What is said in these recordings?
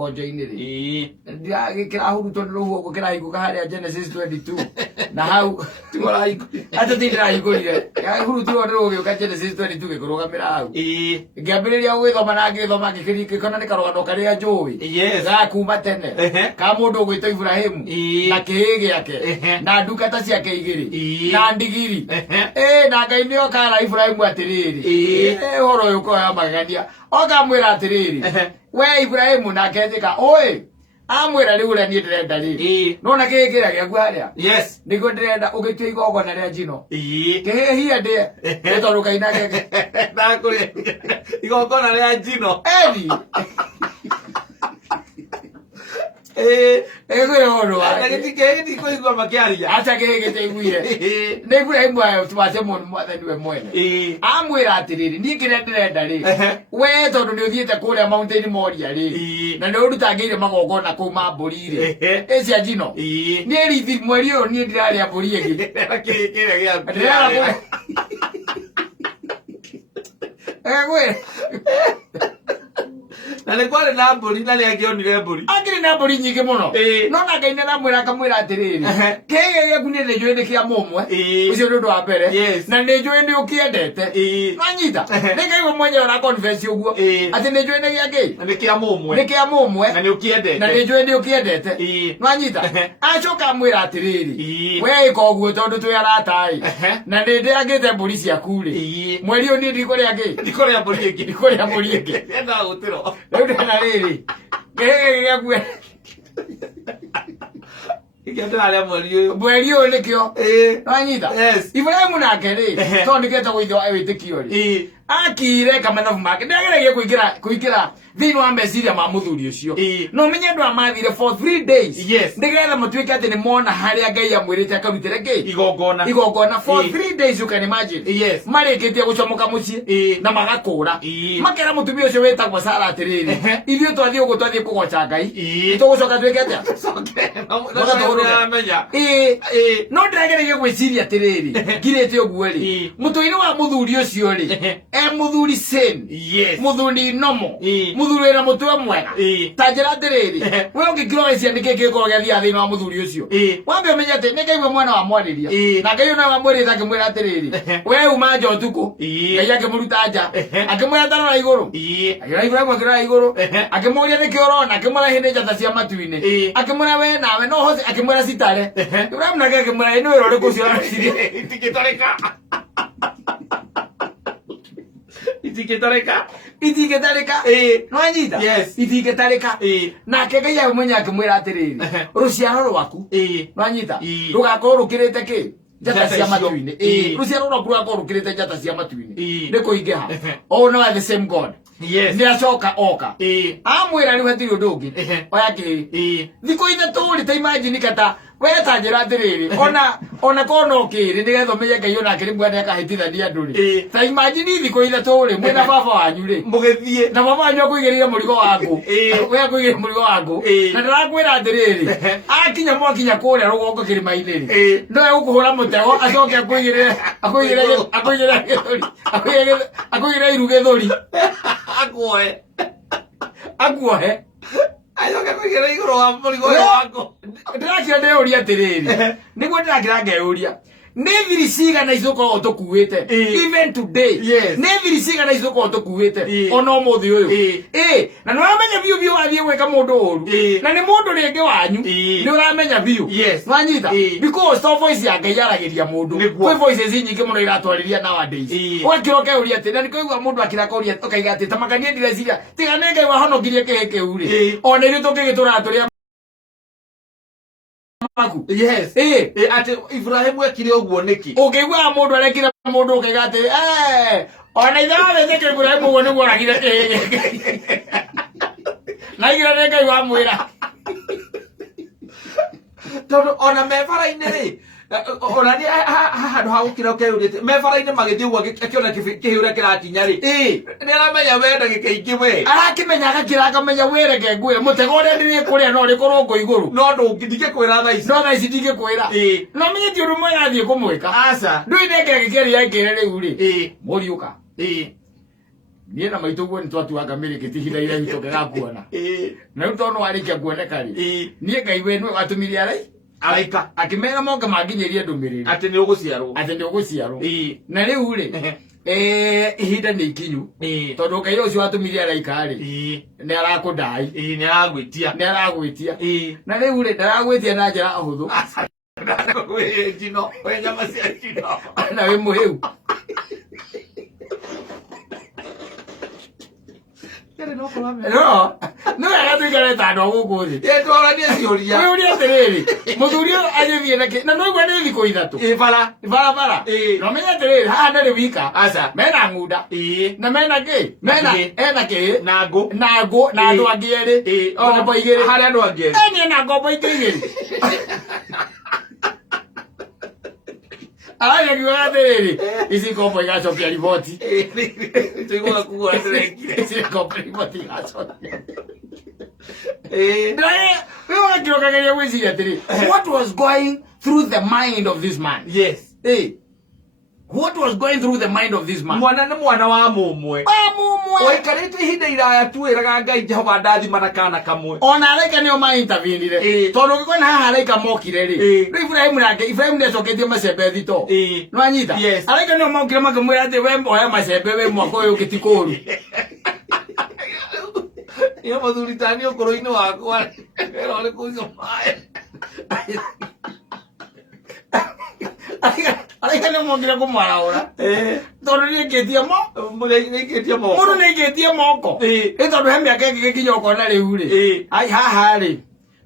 konjo-inĩ rĩ ndiragĩkĩra huruto nĩ rũhuho ũguo kĩrahingũka harĩa Genesis 22 na hau atĩ ndirahingũrire huruto ĩyo nĩ rũgĩũka Genesis 22 gĩkũrũgamĩra hau ngĩambĩrĩria gũgĩthoma na ngĩthoma ngĩkĩona nĩ karũgano karĩa njũĩ ga kuma tene ka mũndũ ũgwĩtwo Ibrahimu na kĩhĩ gĩake na ndungata ciake igĩrĩ na ndigiri na Ngai nĩ okara Ibrahimu atĩrĩrĩ ũhoro ũyũ ũkoya magegania okamwĩra atĩrĩrĩ we Ibrahimu nake njĩka oi amwĩra rĩu ũrĩa niĩ ndĩrenda rĩ nona kĩhĩ kĩrĩa gĩaku harĩa nĩguo ndĩrenda ũgĩtue igongona rĩa njino kĩhĩ hia ndĩe nĩ tondũ Ngai nake ndakũrĩa igongona rĩa njino Ego yono wa. Nagiti kuigwa makiaria. Acha kege iguire. Ne Ibrahimu ayo tubate mu mwathani we mwene. Amwira atiriri ni ndĩrenda rĩ. We tondu ni uthiete kuria mountain Moria rĩ. Na ni urutangire magongona kuu ma mburi rĩ. Eci ajino. Ni erithi mweri uyu ni ndiraria mburi ĩngĩ. Kĩrĩa gĩa. Na nĩ kwarĩ na mbũri na nĩ angĩonire mbũri. Akĩrĩ na mbũri nyingĩ mũno. No na Ngai nĩaramwĩra akamwĩra atĩrĩrĩ. Kĩhĩ gĩaku nĩ njũĩ nĩ kĩa mũmwe. Ũcio nĩ ũndũ wa mbere. Na nĩ njũĩ nĩ ũkĩendete. Nwanyita. Nĩ Ngai mwenyewe ũra confess ũguo. Atĩ nĩ njũĩ nĩ gĩa Ngai. Nĩ kĩa mũmwe. Nĩ kĩa mũmwe. Na nĩ ũkĩendete. Na nĩ njũĩ nĩ ũkĩendete. Nwanyita. Acoka amwĩra atĩrĩrĩ. We ĩka ũguo tondũ twĩ arata ĩ. Na nĩ ndĩagĩte mbũri ciaku rĩ. Mweri ũyũ niĩ ndikũrĩa Ngai. Ndikũrĩa mbũri ĩngĩ. Ndikũrĩa mbũri ĩngĩ. Nyendaga gũtĩrwo. Ndana rĩrĩ kĩhĩ gĩaku ikĩndara mweri ũyũ nĩkĩo wanyita Ibrahimu nake rĩ tondũ nĩgetha gũithio wĩtĩkio rĩ akire kamathabu make ndageragia kũingĩra thĩinĩ wa meciria ma mũthuri ũcio no menye andũ amathire for 3 days nĩgetha matuĩke atĩ nĩ mona harĩa Ngai amwĩrĩte akarutĩre Ngai igongona for 3 days you can imagine marĩkĩtie gũcomoka mũciĩ na magakũra makera mũtumia ũcio wĩtagwo Sara atĩrĩrĩ ithuĩ twathiĩ ũguo twathiĩ kũgoca Ngai tũgũcoka tuĩke atĩa no ndĩrageragia gwĩciria atĩrĩrĩ ngirĩte ũguo rĩ mũtwe-inĩ wa mũthuri ũcio rĩ mũthuri sen mũthuri nomo mũthuri wĩna mũtwe mwega ta njĩra atĩrĩrĩ we ũngĩkĩrora nĩkĩ gĩkorwo gĩathiaga thĩinĩ wa mũthuri ũcio wambe ũmenye atĩ nĩ Ngai we mwana wa mwarĩria na Ngai ona wamwĩrĩte akĩmwĩra atĩrĩrĩ we uma nja ũtukũ Ngai akĩmũruta nja akĩmwĩra tarora igũrũ Ibrahimu akĩrora igũrũ akĩmũria nĩkĩ ũrona akĩmwĩra hĩndĩ njata cia matu-inĩ akĩmwĩra we nawe no hoce akĩmwĩra citare Ibrahimu nake akĩmwĩra nĩ wĩra ũrĩkũ ũcio ũrareciria itingĩtarĩka nwanyita itingĩtarĩka nake Ngai amũmenya akĩmwĩra atĩrĩrĩ rũciaro rwaku nwanyita rũgakorwo rũkĩrĩte kĩ njata cia matu-inĩ rũciaro rwaku rũgakorwo rũkĩrĩte njata cia matu-inĩ nĩ kũingĩha o no the same God nĩ acoka oka amwĩra rĩu hatirĩ ũndũ ũngĩ oya kĩrĩ thikũ ithatũ rĩ ta imagine kata we ta njĩra atĩrĩrĩ ona kona ũkĩrĩ nĩgetha ũmenye Ngai onake rĩmwe nĩakahĩtithania andũ rĩ ta imagine thikũ ithatũ rĩ mwĩna baba wanyu rĩ mũgĩthiĩ na baba wanyu akũigĩrĩire mũrigo wa ngũ we akũigĩrĩire mũrigo wa ngũ na ndĩrakwĩra atĩrĩrĩ akinya mwakinya kũrĩa rũgongo kĩrĩma-inĩ rĩ no egũkũhũra mũtego acoke akũigĩrĩre iru gĩthũri akuohe ayoka kũigĩra igũrũ wa mũrigo wako ndĩrakĩra ndĩũria atĩrĩrĩ nĩguo ndĩrakĩra ngeyũria nĩ thiri cigana icokoragwo tũkuĩte even today nĩ thiri cigana icokoragwo tũkuĩte ona ũmũthĩ ũyũ na nĩwamenya biũ biũ wathiĩ gwĩka mũndũ ũru na nĩ mũndũ rĩngĩ wanyu nĩ ũramenya biũ wanyita because to voice ya Ngai yaragĩria mũndũ kwĩ voices nyingĩ mũno iratwarĩria nowadays ũgakĩra ũkeyũria atĩ na nĩkũigua mũndũ akĩrakoria ũkaiga atĩ tamakanie ndireciria tiga nĩ Ngai wahonokirie kĩhĩ kĩu rĩ ona ithuĩ tũngĩgĩtũra tũrĩa ati Ibrahimu ekire ũguo nĩkĩ ũngĩigua mũndũ arekire mũndũ ũkaiga atĩ ona ithe wethĩke Ibrahimu ũguo nĩguo oragire na igira nĩ Ngai wamwĩra tondũ ona me bara-inĩ rĩ ona nĩ handũ ha gũkĩra ũkeyũrĩte me bara-inĩ magĩthiĩ ũguo akĩona kĩhĩ ũrĩa kĩrakinya rĩ nĩ aramenya we ndagĩka ingĩ we arakĩmenya agakĩra akamenya we reke ngwĩre mũtego ũrĩa ndĩrĩkũrĩa no rĩkorwo ngũ igũrũ no ndingĩkwĩra thaa ici no thaa ici ndingĩkwĩra no menyeti ũndũ ũmwe gathiĩ kũmwĩka aca ndũĩ nĩngĩ agĩkĩria ekĩre rĩu rĩ mũriũka niĩ na maitũ guo nĩ twatuaga mĩrĩkĩti ihinda ira itũngĩga kuona na rĩu tondũ warĩkia kuoneka rĩ niĩ Ngai we nĩwe watũmire araika akĩmera moke manginyĩrie ndũmĩrĩri atĩ nĩ ũgũciarwo na rĩu rĩ ihinda nĩ ikinyu tondũ Ngai ũcio watũmire araika rĩ nĩ arakũndai nĩ aragwĩtia na rĩu rĩ ndaragwĩtia na njĩra hũthũ na wĩ mũhĩu no wega tũikare ta andũ a gũkũ thĩ wĩũria atĩrĩrĩ mũthuri ũyũ agĩthiĩ nake na noigua nĩ thikũ ithatũ barabara na ũmenye atĩrĩrĩ haha ndarĩ wika mena ng'unda na mena kĩ ena kĩ na ngũ na andũ angĩ erĩ ngombo igĩrĩ niĩ na ngombo ingĩ igĩrĩ aya kiuga atĩrĩrĩ ici ngombo igacokia riboti ici ngombo riboti igacokia wewe kirokageria gwĩciria atĩrĩ what was going through the mind of this man? Yes. What was going through the mind of this man? Mwana nĩ mwana wa mũmwe oikarĩte ihinda iraya tuĩraga Ngai Jehova ndathima na kana kamwe ona araika nĩo maintervenire tondũ ũngĩkona haha araika mokire rĩ rĩu Ibrahimu nake Ibrahimu nĩacoketie macembe thito nĩwanyita araika nĩo mokire makĩmwĩra atĩ we mboya macembe we mwaka ũyũ gĩtikũru iyo mũthuri ta niĩ ũkũrũ-inĩ wakwa wĩra ũrĩkũ ũcio maĩ araika nĩo mokire kũmwaraũra tondũ nĩaikĩtie moko mũndũ nĩaikĩtie moko tondũ he mĩaka ĩngĩ gĩkinya ũkona rĩu rĩ haha rĩ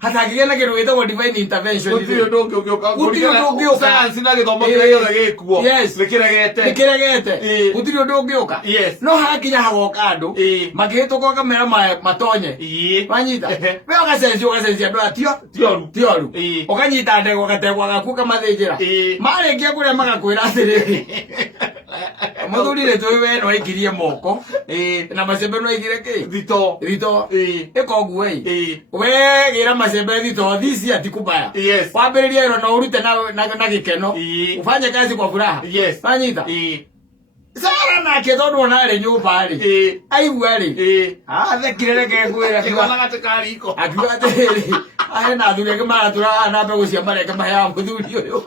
hatangĩgĩa na kĩndũ gĩtagwo divine intervention gũtirĩ ũndũ ũngĩũka science na gĩthomo kĩrĩa gĩothe gĩkuo nĩkĩregete gũtirĩ ũndũ ũngĩũka no harakinya hagoka andũ makĩhĩtũka ũkamera matonye wanyita we ũgacenjia andũ aya tioru ũkanyita ndegwa gategwa gaku ũkamathĩnjĩra marĩkia kũrĩa magakwĩra atĩrĩrĩ mũthuri nĩ tũĩ we nĩwaikirie moko na macembe nĩwaigire kĩ thito ĩka ũguo we gĩra macembe thito thisi atikubaya wambĩrĩria wĩra na ũrute na gĩkeno ufanye kazi kwa furaha wanyita Sara nake tondũ ona arĩ nyũmba rĩ aigua rĩ athekire reke ngwĩra akiuga atĩrĩrĩ hena athuri angĩ maratũra na mbegũ cia mareke maheaga mũthuri ũyũ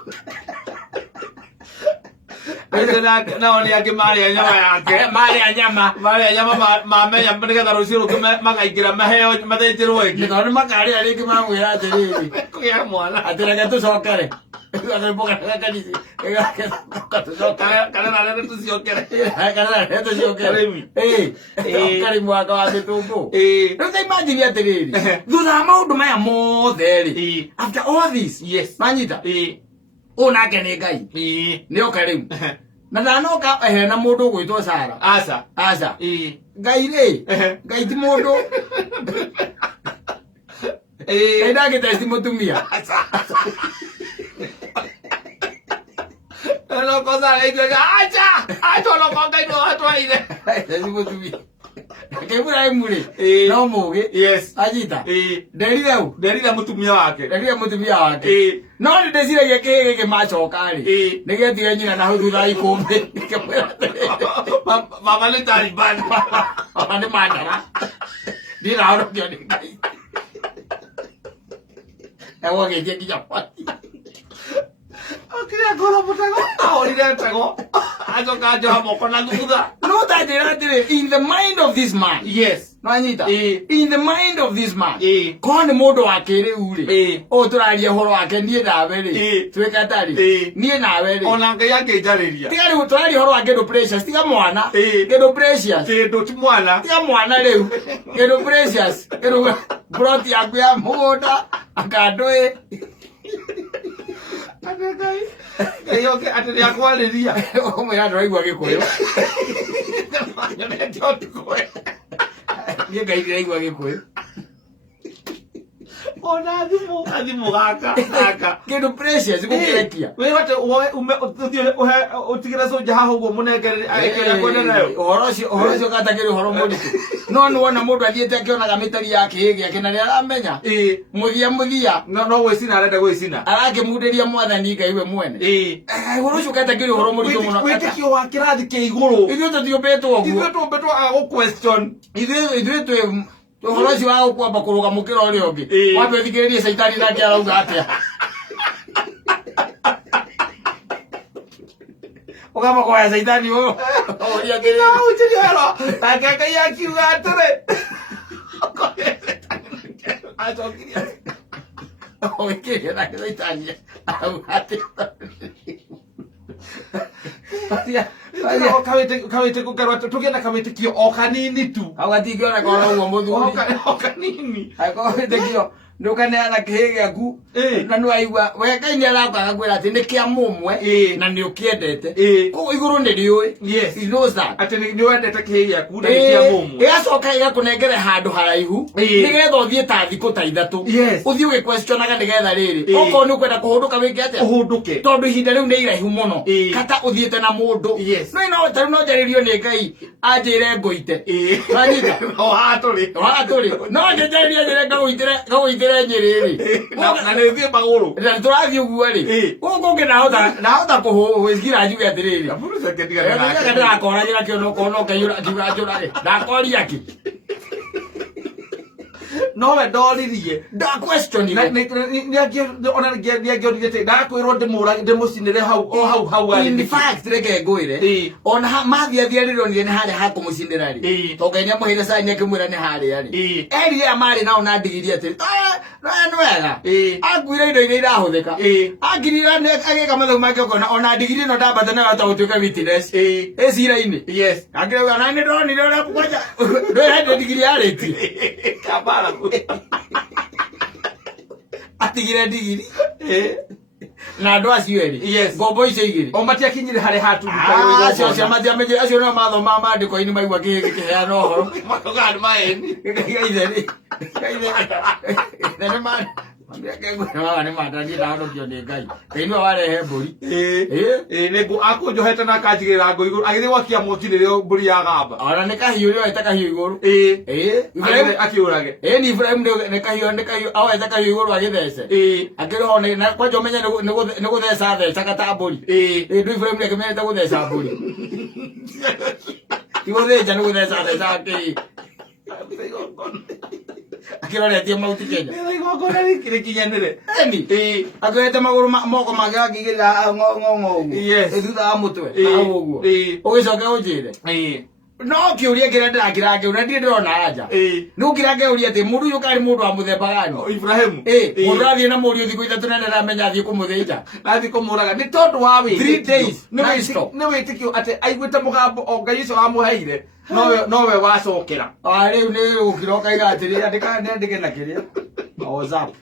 nao nĩ angĩ marĩa nyama yake marĩa nyama mamenya nĩgetha rũciũ rũngĩ magaingĩra maheo mathĩnjĩrwo ĩngĩ tondũ makarĩa rĩngĩ mamwĩra atĩrĩrĩ kũgĩa mwana atĩ reke tũcokere kari mwaka wa mĩtũngũ rĩu ta imagine atĩrĩrĩ thutha wa maũndũ maya mothe rĩ after all this manyita ũũ nake nĩ Ngai nĩoka rĩu na ndanoka na mũndũ ũgwĩtwo Sara aca Ngai rĩ Ngai ti mũndũ Ngai ndagĩtesti mũtumia loko Sara ikuga acha loko Ngai no atwaire testi mũtumia Ibrahimu rĩ no mũgĩ anyita nderire mũtumia wake no nĩ ndĩciragia kĩhĩ gĩkĩ macoka rĩ nĩgetire nyina na hau thutha ikũmbĩ mama nĩ Taliban mama nĩ mandara ndirahonokio nĩ Ngai egwagĩtie nginya kwati okĩra ngoro mũtego ahorire ntego acoka njoha moko na thutha no tanjĩra atĩrĩ in the mind of this man nanyita in the mind of this man korwo nĩ mũndũ wa kĩrĩu rĩ ũũ tũraria ũhoro wake niĩ nawe rĩ twĩka tarĩ niĩ nawe rĩ ona Ngai angĩnjarĩria tiga rĩu tũraria ũhoro wa kĩndũ precious tiga mwana kĩndũ precious kĩndũ ti mwana tiga mwana rĩu kĩndũ precious kĩndũ broti yaku ya mũgũnda akandũĩ Ngai oke atĩ nĩakwarĩria ũmwe andũ aigua Gĩkũyũ nyonete ũtukũ niĩ Ngai ndĩraigua Gĩkũyũ ona thimu gaka kindu precious gukirekia we wate utigira soja haho guo munengere agekera kwenda nayo horocio katakiri horo muritu no ni wona mundu athiete akionaga mitari yake higi akinari aramenya muthia no gwicina arenda gwicina arakimundiria mwathani Ngai we mwene horocio katakiri horo muritu muno witikio wa kirathi ke iguru ithuĩ tũtiũmbĩtwo ithuĩ tũmbĩtwo agũ question ithuĩ twĩ ũhoro ũcio wa kwamba kũrũga mũkĩra ũrĩa ũngĩ wambe ũthikĩrĩrie caitani nake arauga atĩa ũkamba kwaya caitani ũyũ ũria kĩrĩa ũnjĩrio hero nake Ngai akiuga atĩrĩ acokirie ũgĩkĩria nake caitani arauga atĩa kawite kugarwa tugenda kawitikio o kanini tu agatingiona kora uguo muthuri o kanini akawitikio ndukaneana kĩhĩ gĩaku na nĩ waigua we Ngai nĩ arauga kwĩra atĩ nĩ kĩa mũmwe na nĩ ũkĩendete koguo igũrũ nĩ rĩũĩ atĩ nĩ wendete kĩhĩ gĩaku na nĩ kĩa mũmwe ĩgacoka ĩgakũnengere handũ haraihu nĩgetha ũthiĩ ta thikũ ta ithatũ ũthiĩ ũgĩquestionaga nĩgetha rĩrĩ okorwo nĩ ũkwenda kũhũndũka wĩke atĩa ũhũndũke tondũ ihinda rĩu nĩ iraihu mũno kata ũthiĩte na mũndũ no tarĩu no njarĩrio nĩ Ngai anjĩre ngũite wanyita o hatũrĩ no njarĩrio njĩre ngagũitĩre Nyĩrĩ na nĩ thiĩ magũrũ na tũrathiĩ ũguo rĩ gũkũ ũngĩ nahota kũhũĩgira njuge atĩrĩrĩ ndĩrakoragĩra kĩono Ngai akiuga njũrage ndakoria kĩ no we ndoririe question ona nĩangĩorire ndakwĩrwo ndĩmũcinĩre hau in fact reke ngwĩre ona mathiathiarĩronire nĩ harĩa hakũmũcinĩra rĩ to Ngai nĩamũheire cani akĩmwĩra nĩ harĩa rĩ erire marĩ nao na ndigiri atĩrĩ nĩ wega akuire indo iria irahũthĩka akirira agĩka mathabu make ona ndigiri ĩno ndambata nayo ta gũtuĩka witness cira-inĩ akĩrauga na nĩ ndonire ũrĩa kwanja ndwĩhende ndigiri yarĩtie kabara atigire ndigiri na andũ acio erĩ ngombo icio igĩrĩ o matiakinyire harĩ hatu acio matiamenyire acio no mathoma mandĩko-inĩ maigua kĩheana ũhoro makoga nĩ maeni nĩ matanie ndahonokia nĩ Ngai Ngai nĩwe warehe mbũri nĩguo akũnjohete na akanjigĩrĩra ngũ igũrũ agĩthiĩ gwakia mwaki nĩrĩo mbũri ya gamba ona nĩ kahiũ rĩo eta kahiũ igũrũ akĩũrage nĩ Ibrahim nĩ kahiũ aoete kahiũ igũrũ agĩthece akĩrĩho kwanja ũmenye nĩ gũtheca thecaga ta mbũri ndũ Ibrahim nĩakĩmenyete gũtheca mbũri ti gũthĩnja nĩ gũtheca thecaga akĩroretie Mount Kenya igongona rĩkinyanĩre akĩrete magũrũ moko make akĩigĩrĩra ng'ong'o ũguo thutha wa mũtwe hau ũguo ũgĩcoke ũnjĩre no kĩũria kĩrĩa ndĩrakĩra kĩu na ndirĩ ndĩrona anja nĩ gũkĩra kĩũria atĩ mũndũ ũyũ karĩ mũndũ wa mũthemba gani Ibrahimu mũndũ athiĩ na mũriũ thikũ ithatũ na nĩaramenya athiĩ kũmũthĩnja athiĩ kũmũraga nĩ tondũ wa 3 days nĩ wĩtĩkio atĩ aiguĩte mũgambo o Ngai ũcio wamũheire nowe wacokera rĩu nĩ gũkĩra ũkaiga atĩrĩ andĩke na kĩrĩa WhatsApp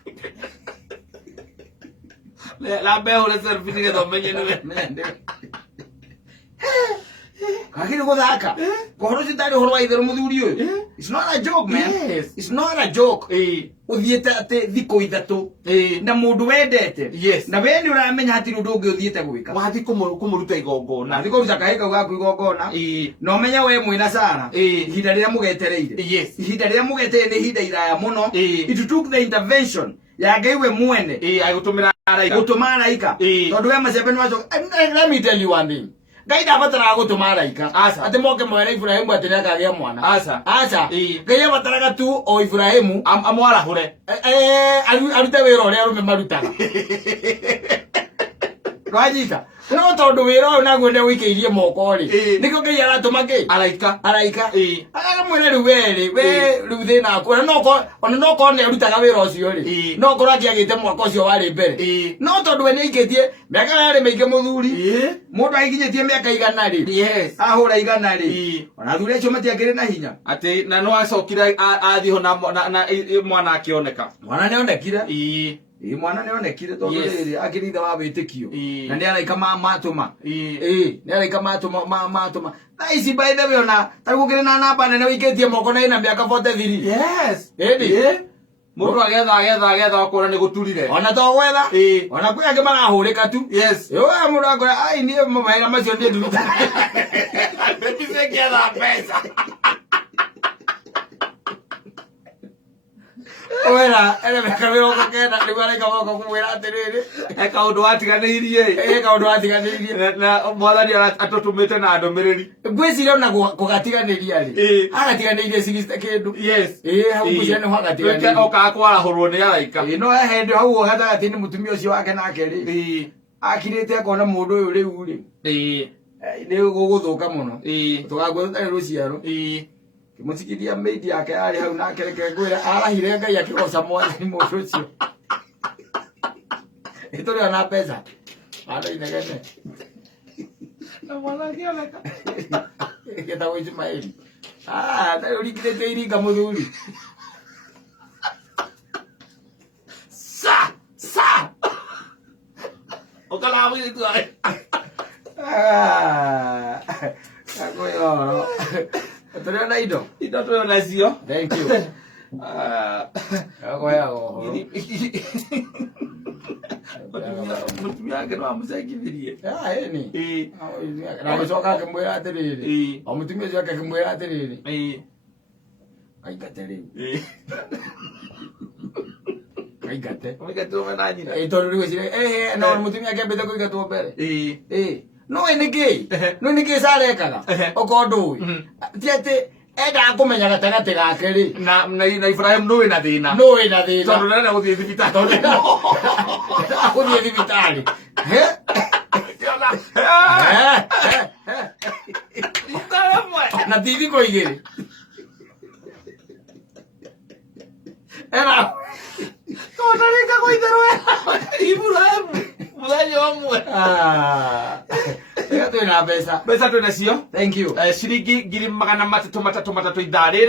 lambe hũre selfie nĩgetha ũmenye nĩwe kakĩrĩ gũthaka ũhoro ũcio tarĩ ũhoro wa itherũ mũthuri ũyũ it's not a joke man it's not a joke ũthiĩte atĩ thikũ ithatũ na mũndũ wendete na we nĩ ũramenya hatirĩ ũndũ ũngĩ ũthiĩte gwĩka wathiĩ kũmũruta igongona wathiĩ kũruta kahĩĩ kau gaku igongona na ũmenye we mwĩna Sara ihinda rĩrĩa mũgetereire ihinda rĩrĩa mũgetereire nĩ ihinda iraya mũno it took the intervention ya Ngai we mwene agĩtũmĩra araika tondũ we macembe nĩ wacoka let me tell you one thing Ngai ndabataraga gũtũma araika atĩ moke mwere Ibrahimu atĩ nĩakagĩa mwana aca Ngai abataraga tu o Ibrahimu amwarahũre arute wĩra ũrĩa arũme marutaga rwanyita no tondũ wĩra ũyũ naguo nĩwĩikĩirie moko rĩ nĩkĩo Ngai aratũma kĩ araika akamwĩra rĩu we rĩu thĩna waku ona no korwo nĩarutaga wĩra ũcio rĩ no korwo akĩagĩte mwaka ũcio warĩ mbere no tondũ we nĩaikĩtie mĩaka yarĩ mĩingĩ mũthuri mũndũ agĩkinyĩtie mĩaka igana rĩ ahũra igana rĩ ona athuri acio matiakĩrĩ na hinya atĩ na no acokire athiĩ ho na mwana akĩoneka mwana nĩonekire mwana nĩonekire tondũ rĩrĩ akĩrĩ ithe wa wĩtĩkio na nĩ araika matũma nĩ araika matũma thaa ici by the way ona tarĩ gũkĩrĩ na namba nene wĩikĩtie moko na ĩna mĩaka 43 Mundu agetha okora ni guturire. Ona to wetha. Ona kwi ange marahurika tu. Yes. Yo mundu akora ai ni mamaira macio ndi nduruta. Ndise getha pesa. Wera, ele mekamiro kokenda ni wale kama kumwira atiriri. Eka undu watiganirie. Eka undu watiganirie. Na mwathani atotumite na ndomiriri. Ngwiciria na kugatiganiria ri. Agatiganirie sigiste kindu. Yes. Hau kucia ni hagatiganirie. Eka oka kwarahurwo ni araika. No hende hau hatagatini ni mutumia ucio wake nake ri. Akirite akona mundu uyu riu ri. Ni guguthuka muno. Tugagwetha ruciaro. Kimusikiria meidi yake ari hau nake reke ngwira arahire Ngai akigoca mwathani mundu ucio. Itori ana pesa. Ara inegene. Na mwana kioneka. Geta wo Ismaili. Ndio likirete iringa muthuri. Sa. Okala mwe tu ai. Akoyo. Tore na ido. Ido tore na sio. Thank you. Akoyo. Mutumia yake no amucengivirie. Ni. Na gucoka akimwira atiriri. O mutumia ucio akimwira atiriri. Aikate riu. Aikate. Oigatwo na nyina. Tondu riu cire no mutumia akembete kuigatwo mbere. No eniki. No eniki sarekaga. Okondu. Ti ati enda kumenya gatagati gake ri. Na Ibrahim no ina thina. No ina thina. Tondu nene guthie thibitari. Guthie thibitari. Na tithi ko igiri. Era. Kona rika ko itherwe. Ibrahim. Muthenya omwe. Ega twina mbeca. Mbeca twina cio. Thank you. Ciringi 333 ithaa riri.